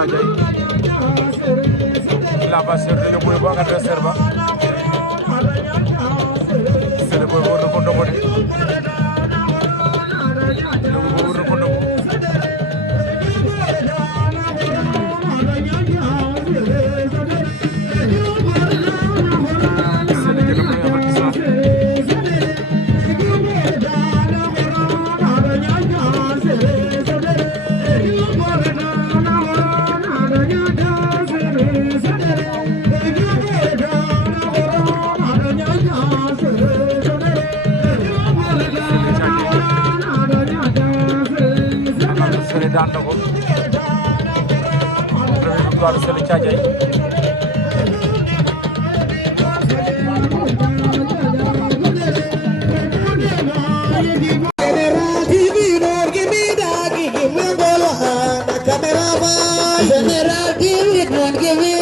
Thiadiaye la base de le boy ba adversaire ba c'est le boy wor na ko ndobo de le boy wor na ko ndobo c'est le jël premier avertissement daan na ko première victoire de Sélé Thiadiaye General TV, don't give me